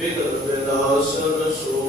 Fill the loss of.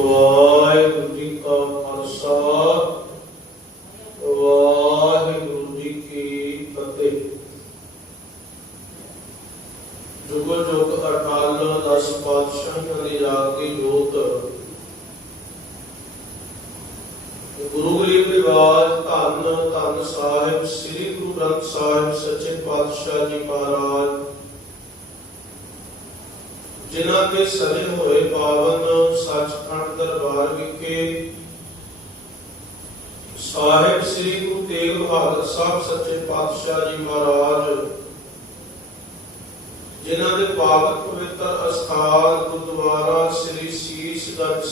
Senhor.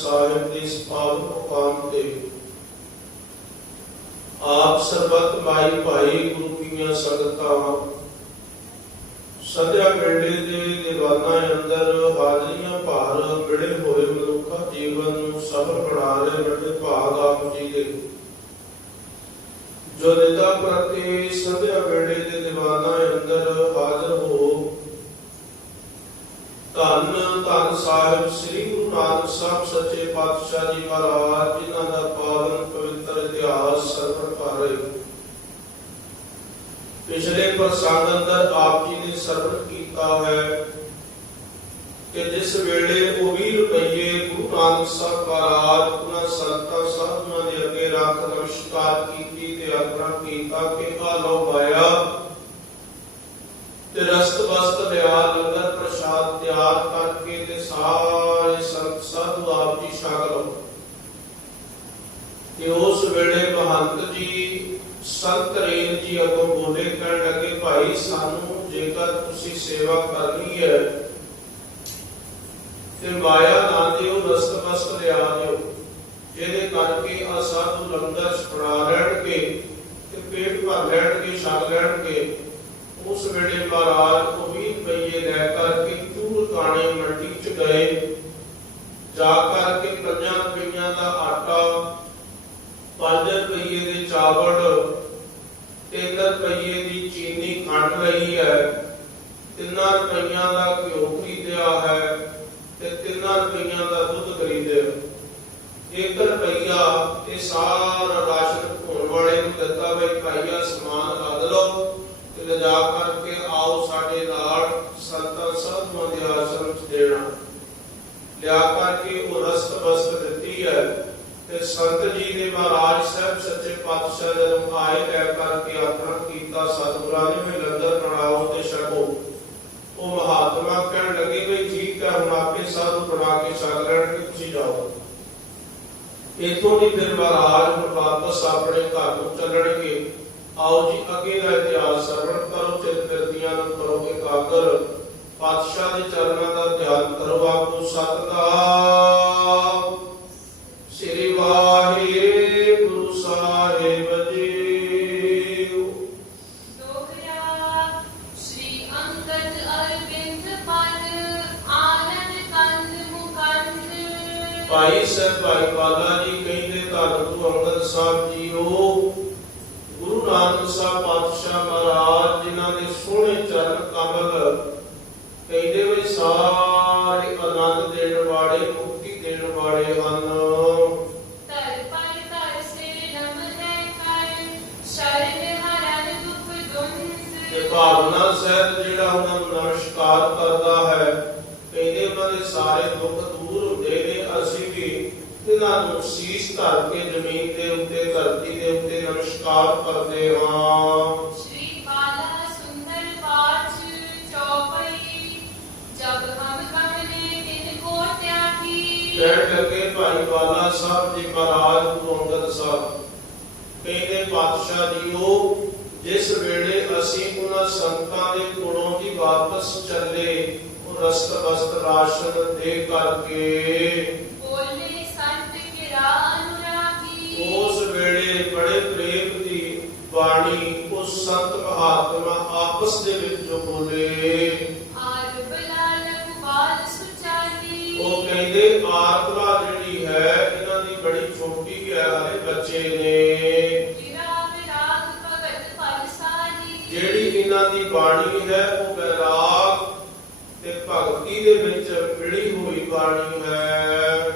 ਸਾਹਿਬ ਦੀ ਸਮਾਗਮ ਮੁਕਾਮ ਤੇ। ਆਪ ਸਰਬਤ ਮਾਈ ਭਾਈ ਗੁਰੂ ਕੀਆਂ ਸੰਗਤਾਂ ਸੰਧਿਆ ਵੇਲੇ ਦੇ ਦੀਵਾਨਾਂ ਅੰਦਰ ਹਾਜ਼ਰੀਆਂ ਭਾਰ ਵਿੜੇ ਹੋਏ ਮਨੁੱਖਾ ਜੀਵਨ ਨੂੰ ਸਫਲ ਬਣਾ ਰਹੇ ਬੜੇ ਭਾਗ ਆਪ ਜੀ ਦੇ। ਜੋ ਨਿਤਾ ਪ੍ਰਤੀ ਸੰਧਿਆ ਵੇਲੇ ਦੇ ਦੀਵਾਨਾਂ ਅੰਦਰ ਹਾਜ਼ਰ ਧੰਨ ਧੰਨ ਸਾਹਿਬ, ਸ੍ਰੀ ਗੁਰੂ ਨਾਨਕ ਸਾਹਿਬ ਸੱਚੇ ਪਾਤਸ਼ਾਹ ਜੀ ਮਹਾਰਾਜ, ਜਿਨ੍ਹਾਂ ਦਾ ਪਾਵਨ ਪਵਿੱਤਰ ਇਤਿਹਾਸ ਸਰਵਣ ਕਰ ਪਿਛਲੇ ਪ੍ਰਸੰਗ ਅੰਦਰ ਆਪ ਜੀ ਨੇ ਸਰਵਣ ਕੀਤਾ ਹੈ ਕਿ ਜਿਸ ਵੇਲੇ ਉਹ 20 ਰੁਪਏ ਗੁਰੂ ਨਾਨਕ ਸਾਹਿਬ ਮਹਾਰਾਜ, ਉਹਨਾਂ ਸੰਤਾਂ ਸਾਧੂਆਂ ਦੇ ਅੱਗੇ ਰੱਖ ਨਮਸਕਾਰ ਕੀਤੀ ਤੇ ਆਗਰਾ ਕੀਤਾ ਕਿ ਆ ਲੋ ਬਾਇਆ ਤੇ ਰਸਤ ਬਸਤ ਲਿਆ ਸੰਤ ਰੇਲ ਜੀ ਅੱਗੋਂ ਬੋਲੇ ਕਹਿਣ ਲੱਗੇ, ਭਾਈ, ਸਾਨੂੰ ਜੇਕਰ ਤੁਸੀਂ ਸੇਵਾ ਕਰਨੀ ਹੈ, ਤੇ ਮਾਇਆ ਨਾ ਦਿਓ ਰਸਤ ਵਸਤ ਲਿਆ ਦਿਓ। ਜਿਹਦੇ ਕਰਕੇ ਆ ਸਾਧੂ ਲੰਗਰ ਛੁੜਾ ਲੈਣਗੇ ਤੇ ਪੇਟ ਭਰ ਲੈਣਗੇ, ਛਕ ਲੈਣਗੇ। ਉਸ ਵੇਲੇ ਮਹਾਰਾਜ ਉਹ 20 ਰੁਪਏ ਲੈ ਕਰਕੇ ਤੂਰ ਕਾਣੇ ਮੰਡੀ ਚ ਗਏ। ਜਾ ਕਰਕੇ ਪੰਜਾਂ ਰੁਪਈਆਂ ਦਾ ਆਟਾ 5 ਰੁਪਏ ਦੇ ਚਾਵਲ 3 ਰੁਪਏ ਦੀ ਚੀਨੀ ਖੰਡ ਲਈ ਹੈ ਤਿੰਨਾਂ ਰੁਪਈਆਂ ਦਾ ਘਿਓ ਖਰੀਦਿਆ ਹੈ ਤੇ ਤਿੰਨਾਂ ਰੁਪਈਆਂ ਦਾ ਦੁੱਧ ਖਰੀਦਿਆ। 1 ਰੁਪਈਆ ਇਹ ਸਾਰਾ ਰਾਸ਼ਨ ਧੋਣ ਵਾਲੇ ਨੂੰ ਦਿੱਤਾ ਵੀ ਭਾਈਆ, ਸਮਾਨ ਲੱਦ ਲਓ ਤੇ ਲਿਜਾ ਕਰਕੇ ਆਓ ਸਾਡੇ ਨਾਲ ਸੰਤਾਂ ਸਾਧੂਆਂ ਦੇ ਆਸ਼ਰਮ ਚ ਦੇਣਾ। ਲਿਆ ਕਰਕੇ ਉਹ ਰਸਤ ਵਸਤ ਦਿੱਤੀ ਹੈ ਤੇ ਸੰਤ ਜੀ ਨੇ ਮਹਾਰਾਜ ਸਾਹਿਬ ਸੱਚੇ ਪਾਤਸ਼ਾਹ ਜਦੋਂ ਆਏ, ਲੈ ਕਰਕੇ ਆਪਣਾ ਕੀਤਾ, ਸਤਿਗੁਰਾਂ ਨੇ ਲੰਗਰ ਬਣਾਓ ਤੇ ਛਕੋ। ਉਹ ਮਹਾਤਮਾ ਕਹਿਣ ਲੱਗੇ ਵੀ ਠੀਕ ਹੈ, ਹੁਣ ਆਪੇ ਸਾਧੂ ਬਣਾ ਕੇ ਛਕ ਲੈਣਗੇ ਤੁਸੀਂ ਜਾਓ। ਇਥੋਂ ਦੀ ਫਿਰ ਮਹਾਰਾਜ ਵਾਪਸ ਆਪਣੇ ਘਰ ਨੂੰ ਚੱਲਣਗੇ। ਆਓ ਜੀ, ਅੱਗੇ ਦਾ ਇਤਿਹਾਸ ਸਰਵਣ ਕਰੋ ਚਿਤ ਫਿਰਦੀਆਂ ਨੂੰ ਕਰੋ ਇਕਾਗਰ ਪਾਤਸ਼ਾਹ ਦੇ ਚਰਨਾਂ ਦਾ ਧਿਆਨ ਕਰੋ ਆਪੋ ਸਤਨਾਮ। ਨਮਸਕਾਰ ਕਰਦੇ ਹਾਂ श्री बाला सुंदर पाच चौपई जब हम कमले दिन को त्यागी ਕਹਿਣ ਲੱਗੇ ਭਾਈ ਬਾਲਾ ਸਾਹਿਬ ਜੀ ਮਹਾਰਾਜ ਗੁਰੂ ਅੰਗਦ ਸਾਹਿਬ ਕਹਿੰਦੇ ਪਾਤਸ਼ਾਹ ਜੀਓ ਜਿਸ ਵੇਲੇ ਅਸੀਂ ਉਹਨਾਂ ਸੰਤਾਂ ਦੇ ਕੋਲੋਂ ਦੀ ਵਾਪਸ ਚੱਲੇ ਉਹ ਰਸਤ ਵਸਤ ਰਾਸ਼ਨ ਦੇ ਕਰਕੇ ਬਾਣੀ ਉਹ ਸੰਤ ਮਹਾਤਮਾ ਆਪਸ ਦੇ ਵਿੱਚ ਜੋ ਬੋਲੇ। ਬੜੀ ਛੋਟੀ ਹੈ ਬੱਚੇ ਨੇ। ਜਿਹੜੀ ਇਹਨਾਂ ਦੀ ਬਾਣੀ ਹੈ ਉਹ ਬੈਰਾਗ ਤੇ ਭਗਤੀ ਦੇ ਵਿੱਚ ਪਿੜੀ ਹੋਈ ਬਾਣੀ ਹੈ।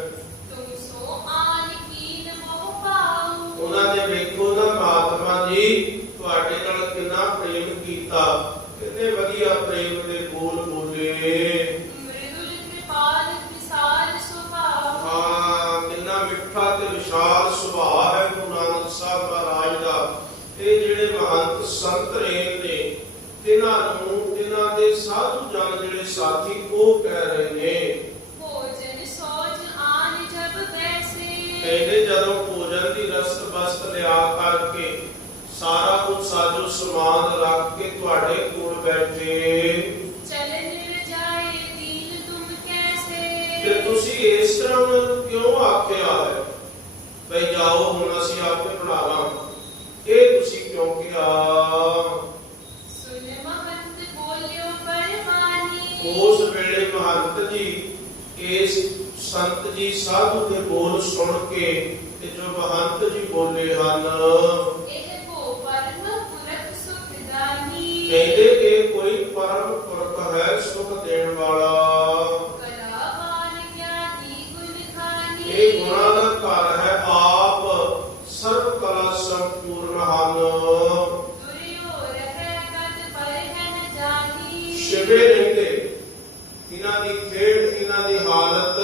ਸਾਥੀ ਉਹ ਕਹਿ ਰਹੇ ਨੇ। ਭੋਜਨ ਸੋਜ ਆਨ ਜਬ ਬੈਸੇ ਕਹਿੰਦੇ ਜਦੋਂ ਭੋਜਨ ਦੀ ਰਸਤ ਬਸਤ ਲਿਆ ਕਰਕੇ ਸਾਰਾ ਕੁਝ ਸਾਜੋ ਸਮਾਨ ਰੱਖ ਕੇ ਤੁਹਾਡੇ ਕੋਲ ਬੈਠੇ। ਚਲਨ ਰਜਾਏ ਦੀਨ ਤੁਮ ਕੈਸੇ। ਤੇ ਤੁਸੀਂ ਇਸ ਤਰ੍ਹਾਂ ਉਹਨਾਂ ਨੂੰ ਕਿਉਂ ਆਖਿਆ ਹੈ? ਬਈ ਜਾਓ ਹੁਣ ਅਸੀਂ ਆਪੇ ਲਾਂਗੇ ਇਹ ਤੁਸੀਂ ਕਿਉਂ ਕਿਹਾ? ਮਹੰਤ ਜੀ ਇਸ ਸੰਤ ਜੀ ਸਾਧੂ ਦੇ ਬੋਲ ਸੁਣ ਕੇ ਤੇ ਜੋ ਮਹੰਤ ਜੀ ਬੋਲੇ ਹਨ। ਇਹ ਪਰਮ ਪੁਰਖ ਕਹਿੰਦੇ ਇਹ ਕੋਈ ਪਰਮ ਪੁਰਖ ਹੈ ਸੁਖ ਦੇਣ ਵਾਲਾ। ਹਾਲਤ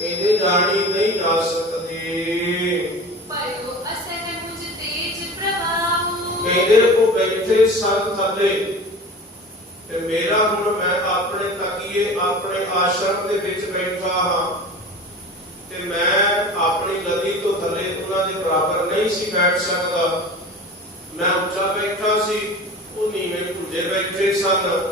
ਕਹਿੰਦੇ ਜਾਣੀ ਨਹੀਂ ਜਾ ਸਕਦੀ। ਪਰੋ ਅਸਰ ਮੁਝ ਤੇਜ ਪ੍ਰਭਾਵ। ਕਹਿੰਦੇ ਤੇ ਮੇਰਾ ਹੁਣ ਮੈਂ ਆਪਣੇ ਤਕੀਏ ਆਪਣੇ ਆਸ਼ਰਮ ਦੇ ਵਿੱਚ ਬੈਠਾ ਹਾਂ। ਤੇ ਮੈਂ ਆਪਣੀ ਗਦੀ ਤੋਂ ਥੱਲੇ ਉਹਨਾਂ ਦੇ ਬਰਾਬਰ ਨਹੀਂ ਸੀ ਬੈਠ ਸਕਦਾ। ਮੈਂ ਉੱਚਾ ਬੈਠਾ ਸੀ ਉਹ ਨੀਵੇਂ ਕੁਝੇ ਬੈਠੇ ਸਨ।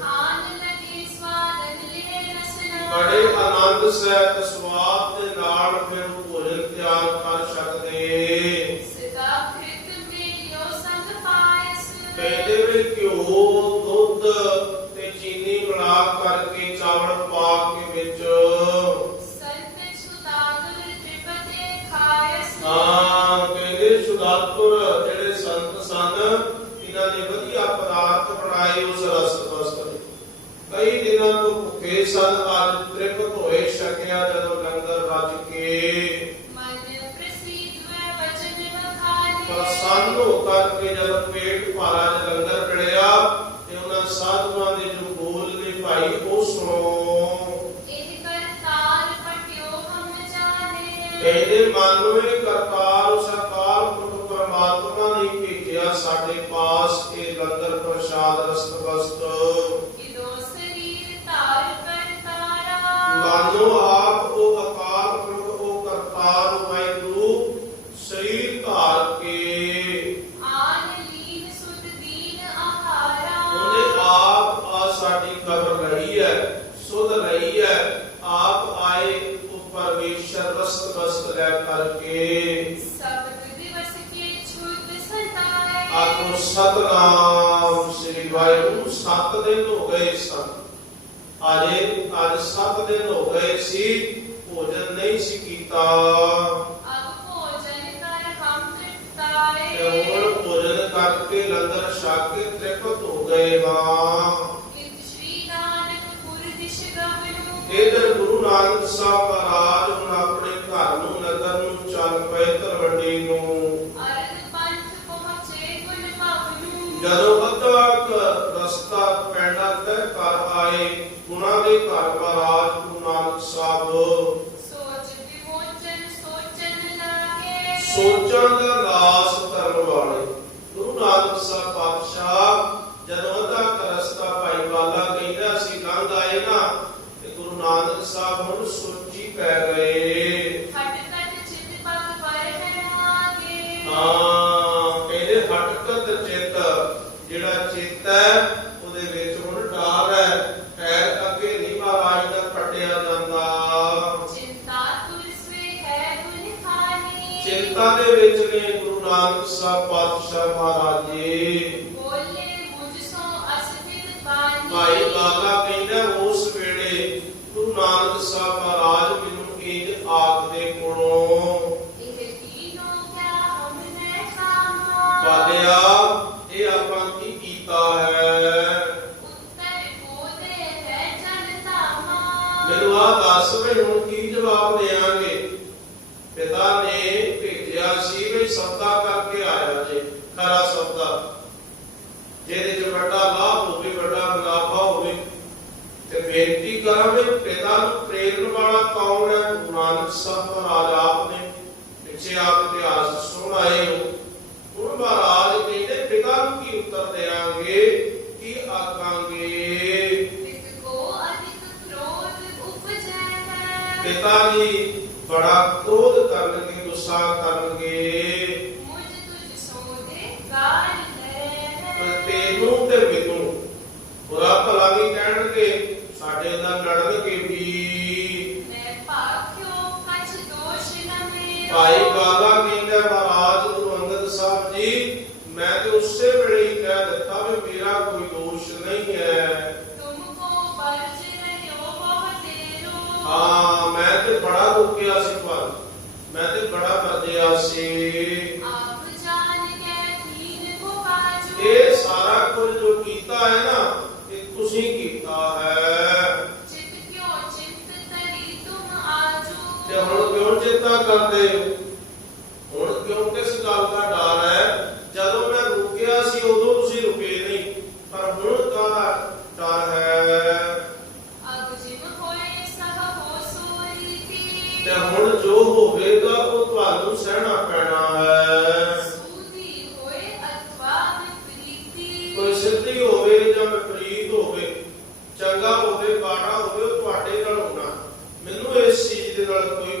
ਮਨ ਸੈ ਤਸਮਾਤ ਦੇ ਨਾਲ ਫਿਰ ਭੋਜਨ ਤਿਆਰ ਕਰ ਸਕਦੇ। ਸਿਤਾ ਖਿਤ ਮੇਰਿਓ ਸੰਗ ਪਾਇਸ ਕਹਿੰਦੇ ਵੀ ਘਿਓ, ਦੁੱਧ ਤੇ ਚੀਨੀ ਮਿਲਾ ਕਰਕੇ ਚਾਵਲ ਪਾ ਕੇ ਵਿੱਚ। ਸਰਪੇ ਸੁਦਾਗਰ ਤ੍ਰਿਪਤੇ ਖਾਇਸ ਹਾਂ, ਕਹਿੰਦੇ ਸੁਦਾਗਰ ਜਿਹੜੇ ਸੰਤ ਸਨ, ਇਹਨਾਂ ਨੇ ਵਧੀਆ ਪਦਾਰਥ ਬਣਾਏ ਉਸ ਰਸ ਵਸਤ। ਕਈ ਦਿਨਾਂ ਤੋਂ ਸਨ ਅੱਜ ਤ੍ਰਿਪਤ ਜਦੋਂ ਲੰਗਰ ਵੱਜ ਕੇ। ਮਨ ਹੋ ਕਰਕੇ ਜਦੋਂ ਪੇ ਅਜੇ ਅੱਜ ਸੱਤ ਦਿਨ ਹੋ ਗਏ ਸੀ ਭੋਜਨ ਨਹੀਂ ਸੀ ਕੀਤਾ। ਅਬ ਭੋਜਨ ਕਰ ਹਮ ਤ੍ਰਿਪਤਾਏ ਤੇ ਹੁਣ ਭੋਜਨ ਕਰਕੇ ਲੰਗਰ ਛਕ ਕੇ ਤ੍ਰਿਪਤ ਹੋ ਗਏ ਹਾਂ ਇਤ ਸ਼੍ਰੀ ਨਾਨਕ ਪੁਰ ਦਿਸ਼ ਗਵਨੂ ਇਧਰ ਗੁਰੂ ਨਾਨਕ ਸਾਹਿਬ ਮਹਾਰਾਜ ਹੁਣ ਆਪਣੇ ਘਰ ਨੂੰ ਨਗਰ ਨੂੰ ਚੱਲ ਪਏ ਤਲਵੰਡੀ ਨੂੰ। ਜਦੋਂ ਅੱਧਾ ਰਸਤਾ ਪੈਂਡਾ ਤੈਅ ਕਰ ਆਏ ਗੁਣਾ ਦੇ ਘਰ ਮਹਾਰਾਜ ਗੁਰੂ ਨਾਨਕ ਸਾਹਿਬ। ਸੋਚ ਵਿਮੋਚਨ ਸੋਚਨ ਲਾਗੇ। ਸੋਚਾਂ ਦਾ ਨਾਸ ਕਰਨ ਵਾਲੇ। ਗੁਰੂ ਨਾਨਕ ਸਾਹਿਬ ਪਾਤਸ਼ਾਹ ਜਦੋਂ ਅੱਧਾ ਕੁ ਰਸਤਾ ਭਾਈ ਕਹਿੰਦਾ ਸੀ ਲੰਘ ਆਏ ਨਾ ਤੇ ਗੁਰੂ ਨਾਨਕ ਸਾਹਿਬ ਹੁਣ ਸੋਚੀ ਪੈ ਗਏ। ਆਇਆ ਜੇ ਖਰਾ ਸੌਦਾ। ਜਿਹਦੇ ਚ ਵੱਡਾ ਲਾਭ ਹੋਵੇ ਵੱਡਾ ਮੁਨਾਫਾ ਹੋਵੇ ਤੇ ਬੇਨਤੀ ਕਰਾਂ ਵੀ ਪਿਤਾ ਨੂੰ ਪ੍ਰੇਰਨ ਵਾਲਾ ਕੌਣ ਹੈ? ਗੁਰੂ ਨਾਨਕ ਸਾਹਿਬ ਮਹਾਰਾਜ ਆਪ ਨੇ। ਪਿੱਛੇ ਆਪ ਇਤਿਹਾਸ ਸੁਣ ਆਏ ਹੋ। ਹੁਣ ਮਹਾਰਾਜ ਕਹਿੰਦੇ ਪਿਤਾ ਨੂੰ ਕੀ ਉੱਤਰ ਦੇਾਂਗੇ ਕੀ ਆਖਾਂਗੇ? ਪਿਤਾ ਜੀ ਬੜਾ ਕ੍ਰੋਧ ਕਰਨਗੇ ਗੁੱਸਾ ਕਰਨਗੇ। कोई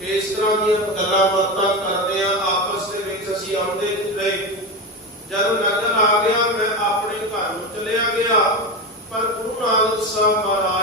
ਇਸ ਤਰ੍ਹਾਂ ਦੀਆਂ ਗੱਲਾਂ ਬਾਤਾਂ ਕਰਦੇ ਆ ਆਪਸ ਦੇ ਵਿੱਚ ਅਸੀਂ ਆਉਂਦੇ ਰਹੇ ਜਦੋਂ ਨਗਰ ਆ ਗਿਆ, ਮੈਂ ਆਪਣੇ ਘਰ ਨੂੰ ਚਲਿਆ ਗਿਆ, ਪਰ ਗੁਰੂ ਨਾਨਕ ਸਾਹਿਬ ਮਹਾਰਾਜ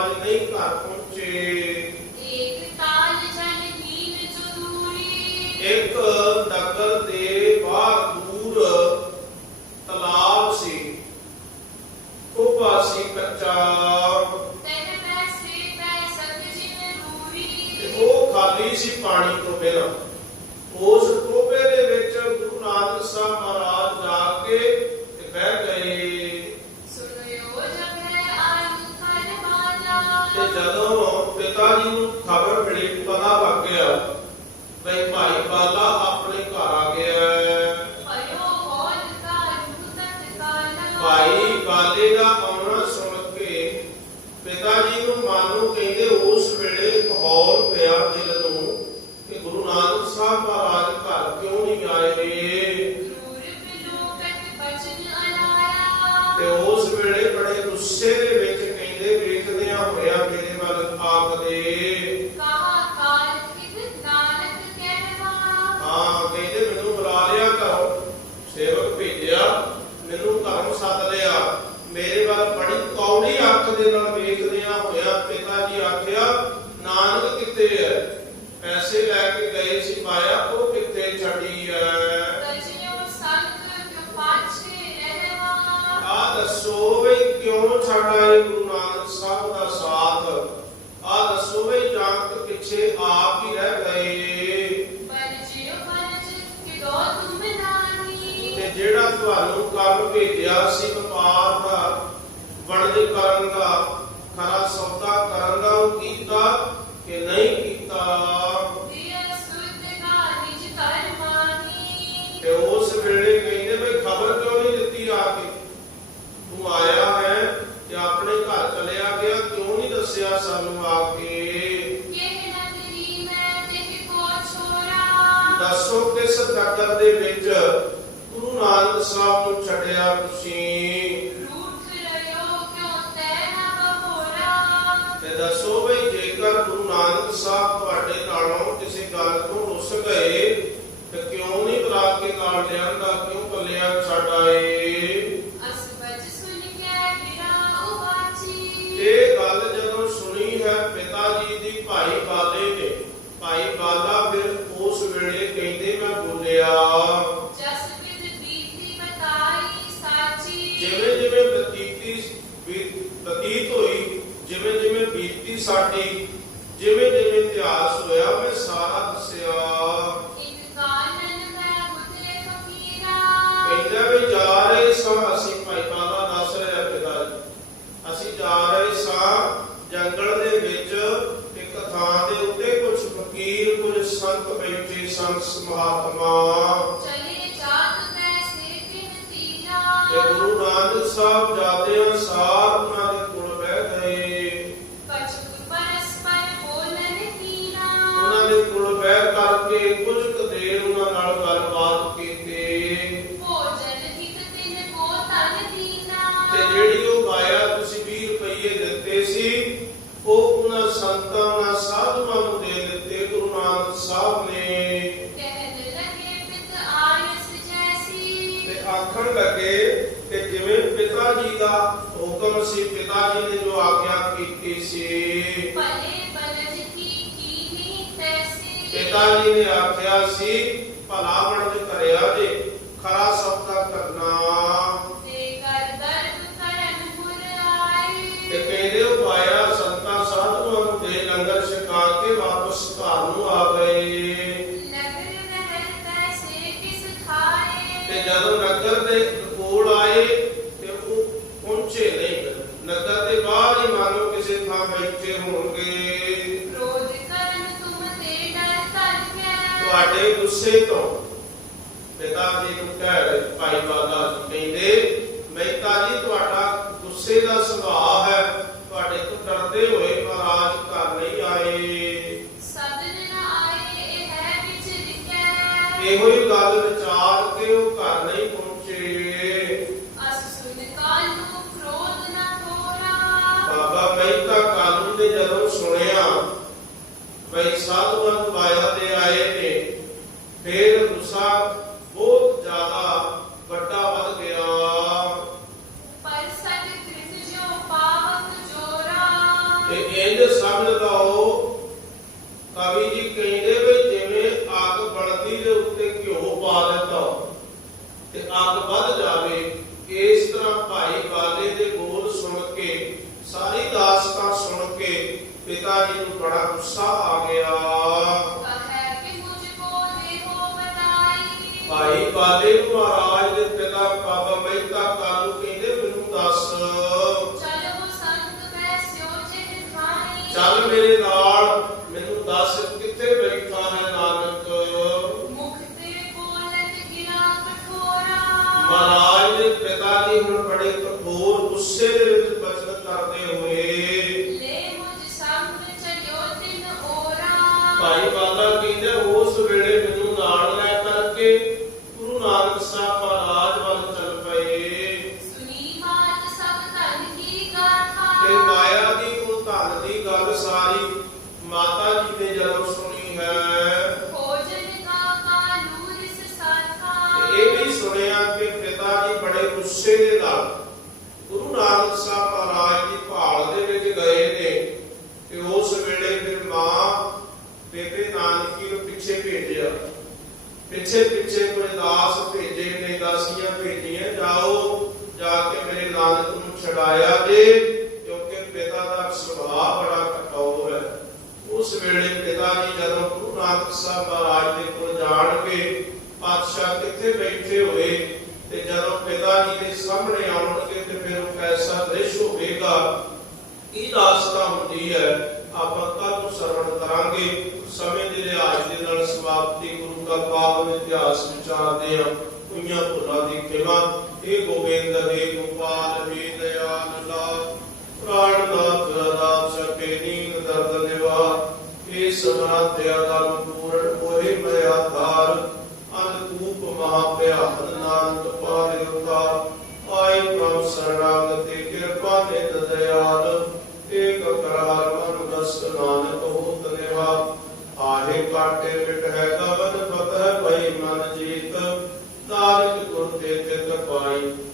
ਬੀਤੀ ਸਾਡੀ ਜਿਵੇਂ ਜਿਵੇਂ ਇਤਿਹਾਸ ਹੋਇਆ ਮੈਂ ਸਾਰਾ ਦੱਸਿਆ। ਮੈਂ ਕਹਿੰਦਾ ਵੀ ਜਾ ਰਹੇ ਸਾਂ ਅਸੀਂ ਭਾਈ ਬਾਲਾ ਦੱਸ ਰਿਹਾ ਪਿਤਾ ਜੀ ਅਸੀਂ ਜਾ ਰਹੇ ਸਾਂ ਜੰਗਲ ਦੇ ਵਿੱਚ ਇੱਕ ਥਾਂ ਦੇ ਉੱਤੇ ਕੁਝ ਫਕੀਰ ਕੁਝ ਸੰਤ ਬੈਠੇ ਸੰਤ ਮਹਾਤਮਾ ਚਲੇ ਜਾਤ ਤੈਸੇ ਬਿਨ ਤੇ ਤੀਰਾ ਗੁਰੂ ਨਾਨਕ ਸਾਹਿਬ ਜਾਂਦੇ ਆਖਿਆ ਤੁਹਾਡੇ ਗੁੱਸੇ ਤੋਂ ਪਿਤਾ ਜੀ ਨੂੰ ਕਹਿ ਰਹੇ ਭਾਈ ਬਾਲਾ ਜੀ ਕਹਿੰਦੇ ਮਹਿਤਾ ਜੀ ਤੁਹਾਡਾ ਗੁੱਸੇ ਦਾ ਸੁਭਾਅ ਹੈ ਤੁਹਾਡੇ ਤੋਂ ਡਰਦੇ ਹੋਏ ਮਹਾਰਾਜ ਘਰ ਨਹੀਂ ਆਏ। ਨ ਇਹ ਹੈ ਵਿੱਚ ਲਿਖੈ ਇਹੋ ਹੀ ਗੱਲ ਵਿਚਾਰ ਕੇ ਉਹ ਘਰ ਨਹੀਂ ਪਹੁੰਚੇ। ਅਸ ਕਾਲੂ ਕ੍ਰੋਧ ਨ ਤੋਰਾ। ਬਾਬਾ ਮਹਿਤਾ ਕਾਲੂ ਨੇ ਜਦੋਂ ਸੁਣਿਆ ਬਈ ਸਾਧੂਆਂ ਨੂੰ ਮਾਇਆ ਗਾਥਾ ਮਾਇਆ ਦੀ ਉਹ ਧਨ ਦੀ ਗੱਲ ਸਾਰੀ ਮਾਤਾ ਜੀ ਨੇ ਜਦੋਂ ਸੁਣੀ ਹੈ। ਭੋਜਨ ਕਾ ਕਾਲੂ ਰਿਸ ਸਾਥਾ। ਤੇ ਇਹ ਵੀ ਸੁਣਿਆ ਕਿ ਪਿਤਾ ਜੀ ਬੜੇ ਗੁੱਸੇ ਦੇ ਨਾਲ ਗੁਰੂ ਨਾਨਕ ਸਾਹਿਬ ਮਹਾਰਾਜ ਦੀ ਭਾਲ ਦੇ ਵਿੱਚ ਗਏ ਨੇ ਤੇ ਉਸ ਵੇਲੇ ਫਿਰ ਮਾਂ ਬੇਬੇ ਨਾਨਕੀ ਨੂੰ ਪਿੱਛੇ ਭੇਜਿਆ। ਪਿੱਛੇ ਪਿੱਛੇ ਕੋਈ ਦਾਸ ਭੇਜੇ ਨੇ ਦਾਸੀਆਂ ਭੇਜੀਆਂ ਜਾਓ ਜਾ ਕੇ ਮੇਰੇ ਨਾਨਕ ਨੂੰ ਛਡਾਇਆ ਜੇ ਕਿਉਂਕਿ ਪਿਤਾ ਦਾ ਸੁਭਾਅ ਬੜਾ ਕਠੋਰ ਹੈ ਉਸ ਵੇਲੇ ਪਿਤਾ ਜੀ ਜਦੋਂ ਗੁਰੂ ਨਾਨਕ ਸਾਹਿਬ ਮਹਾਰਾਜ ਦੇ ਕੋਲ ਜਾਣਗੇ ਪਾਤਸ਼ਾਹ ਕਿੱਥੇ ਬੈਠੇ ਹੋਏ ਤੇ ਜਦੋਂ ਪਿਤਾ ਜੀ ਦੇ ਸਾਹਮਣੇ ਆਉਣਗੇ ਤੇ ਫਿਰ ਉਹ ਕੈਸਾ ਦ੍ਰਿਸ਼ ਹੋਵੇਗਾ ਇਹ ਦਾਸਤਾ ਹੁੰਦੀ ਹੈ? ਆਪਾਂ ਕੱਲ ਨੂੰ ਸਰਵਣ ਕਰਾਂਗੇ। ਸਮੇਂ ਦੇ ਲਿਹਾਜ਼ ਦੇ ਨਾਲ ਸਮਾਪਤੀ ਗੁਰੂ ਦਾ ਪਾਵਨ ਇਤਿਹਾਸ ਵਿਚਾਰਦੇ ਹਾਂ। ਕੁਈਆਂ ਭੁੱਲਾਂ ਦੀ ਖਿਮਾ। ਇਹ ਗੋਬਿੰਦ, ਹੈ ਸਮਰਾਧਿਆ ਦਾ ਪੂਰਨ ਹੋਏ ਮੈਂ ਆਧਾਰ ਅਨਕੂਪ ਆਪਿਆ ਨਾਨਕ ਪਾਰਿਉਤਾ ਆਈ ਪ੍ਰਭ ਸਰਣਾਗਤੀ ਕਿਰਪਾ ਨਿਤ ਦਇਆਲ ਏਕ ਕਰਾਰ ਮਨ ਦਸ ਨਾਨਕ ਹੋਤ ਨਿਵਾ ਆਹੇ ਕਾਟੇ ਮਿਟੈ ਗਵਨ ਫਤਹ ਪਈ ਮਨ ਜੀਤ ਨਾਨਕ ਗੁਰ ਤੇ ਤਿਤ ਪਾਈ। ਫਿਰ ਮਿਟੈ ਨਿਤ